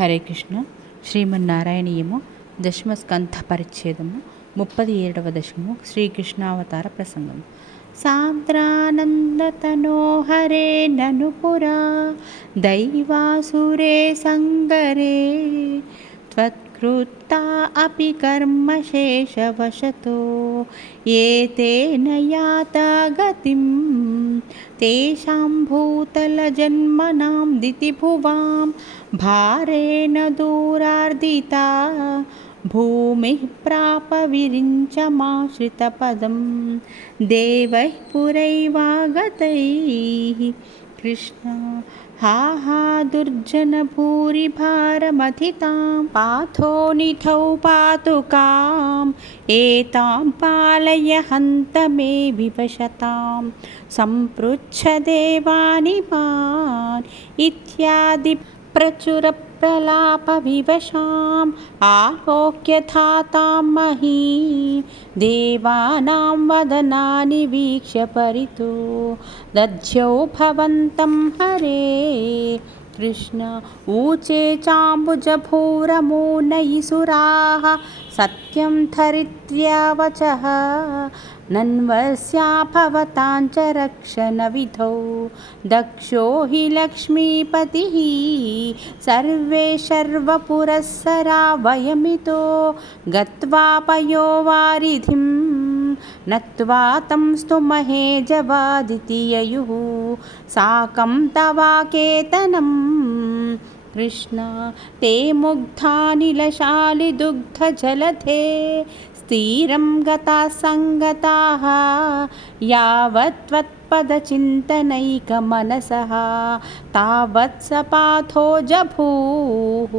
హరే కృష్ణ. శ్రీమన్నారాయణీయము దశమస్కంధ పరిచ్ఛేదము 37వ దశకము శ్రీకృష్ణావతార ప్రసంగము. సాంద్రానందతనో హరే ననుపురా దైవాసురే సంగరే త్వత్కృతా అపి కర్మశేషవశతో ఏతేన యాతా గతిం తేషాం భూతలజన్మనాం దితిభువాం భారేణ దూరార్దితా భూమిః ప్రాప విరించమాశ్రితపదం దేవైః పురైవాగతైః. కృష్ణ హా హా దుర్జన భూరిభారమధితాం పాథో నిధౌ పాతుకాం ఏతాం పాలయ హంత మే వివశతాం సంపృచ్ఛ దేవాని మాన్ ఇత్యాది ప్రచుర ప్రలాప వివశాం ఆలోక్య ధాతాం మహీం దేవానాం వదనాని వీక్ష్య పరితో దధ్యౌ భవంతం హరే. కృష్ణ ఊచే చాంబుజభూరమూనయిసురాః సత్యం ధరిత్ర్యావచః నన్వస్యా భవతాంచ రక్షణ విధౌ దక్షో హి లక్ష్మీపతిః సర్వే శర్వపురస్సరా వయమితో గత్వా పయోవారిధిం నత్వా తం స్తుమహే జవాదితి యయుః సాకం తవాకేతనం. కృష్ణ తే ముగ్ధానిలశాలిదుగ్ధజలధే స్థిరం గతాః సంగతాః యావత్ త్వత్పదచింతనైకమనసః తావత్ సపాథో జభూః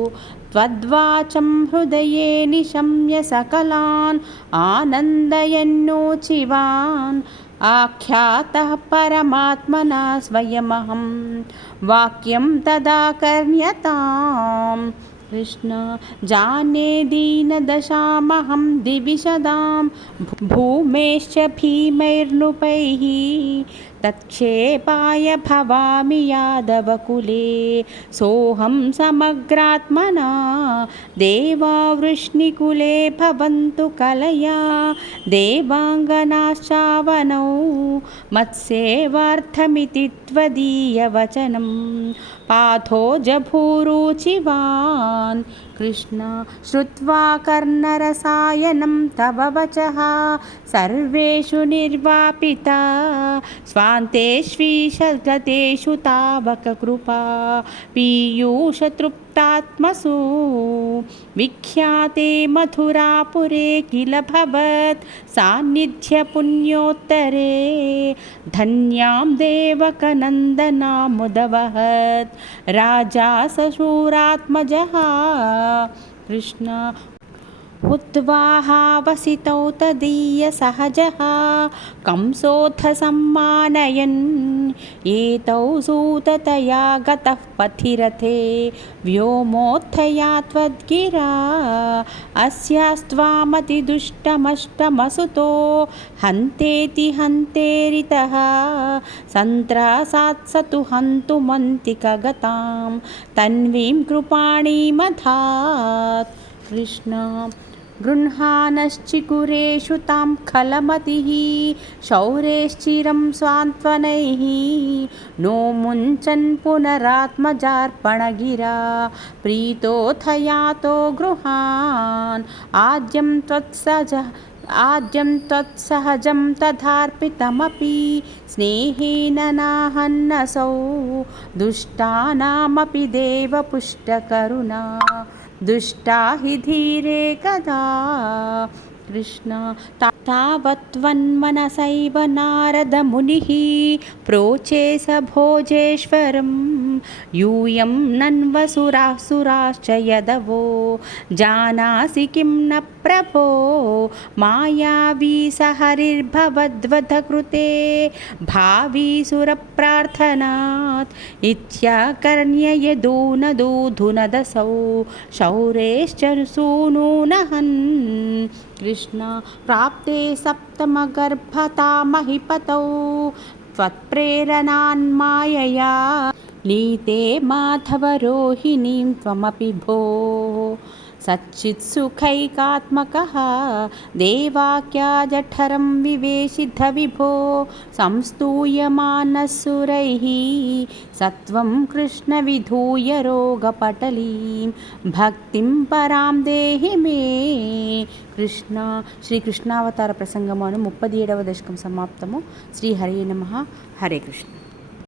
త్వద్వాచం హృదయే నిశమ్య సకలాన్ ఆనందయన్నోచివాన్ ఆఖ్యాతః పరమాత్మనా స్వయమహం వాక్యం తదా కర్ణ్యతాం. కృష్ణ జానే దీనదశామహం దివిశదాం భూమేశ్చ భీమైర్నృపైః తత్క్షేపాయ భవామి యాదవకులే సోహం సమగ్రాత్మనా దేవా వృష్ణికులే భవంతు కలయా దేవాంగనాశ్చావనౌ మత్సేవార్థమితి త్వదీయవచనం పాథో జభూరుచివాన్. కృష్ణ శ్రుత్వా కర్ణరసాయనం తవ వచః సర్వేషు నిర్వాపితా స్వాంతేష్వీషగతేషు తావక కృపా పీయూషతృప్తాత్మసు విఖ్యాతే మథురాపురే కిల భవత్ సాన్నిధ్య పుణ్యోత్తరే ధన్యాం దేవకనందనాముదవహత్ రాజా సశూరాత్మజః. కృష్ణ ఉద్వాహావసితౌ తదీయ సహజః కంసోऽథ సమ్మానయన్ ఏతౌ సూతతయా గతః పథిరథే వ్యోమోత్థయా త్వద్గిరా అస్యాస్త్వామతి దుష్టమష్టమసుతో హంతేతి హంతేరితః సంత్రాసాత్ సతు హంతుమంతిక గతాం తన్వీం కృపాణీమధాత్. కృష్ణ గృహాణశ్చికురేషు తాం ఖలమతిః శౌరేశ్చిరం స్వాన్త్వనైః నో ముంచన్ పునరాత్మజార్పణగిరా ప్రీతోథయాతో గృహాన్ ఆద్యం త్వత్సహజం తథార్పితమపి స్నేహేన నాహన్నసౌ దుష్టానామపి దేవపుష్టకరుణా దుష్టా హి ధీరే కదా. కృష్ణ తావత్వన్మనసైవ నారద మునిః ప్రోచే స భోజేశ్వరం యూయం నన్వసురాసురాశ్చ యదవో జానాసి కిం న ప్రభో మాయావీ స హరిర్భవద్వద కృతే భావీ సురప్రార్థనాత్ ఇత్యాకర్ణ్య యదూనదూధునదసౌ శౌరేశ్చ సూనూనహన్. కృష్ణ ప్రాప్తే సప్తమగర్భతా మహిపతౌ त्वत्प्रेरणान्मायया नीते माधवरोहिणीं त्वमपि भो सच्चित्सुखैकात्मकः देवाख्याजठरं विवेशिथ विभो संस्तूयमानः सुरैः सत्वं कृष्णविधूय रोगपटलीं भक्तिं परां देहि मे కృష్ణ. శ్రీకృష్ణావతార ప్రసంగము 37వ దశకం సమాప్తము. శ్రీ హరే నమః. హరే కృష్ణ.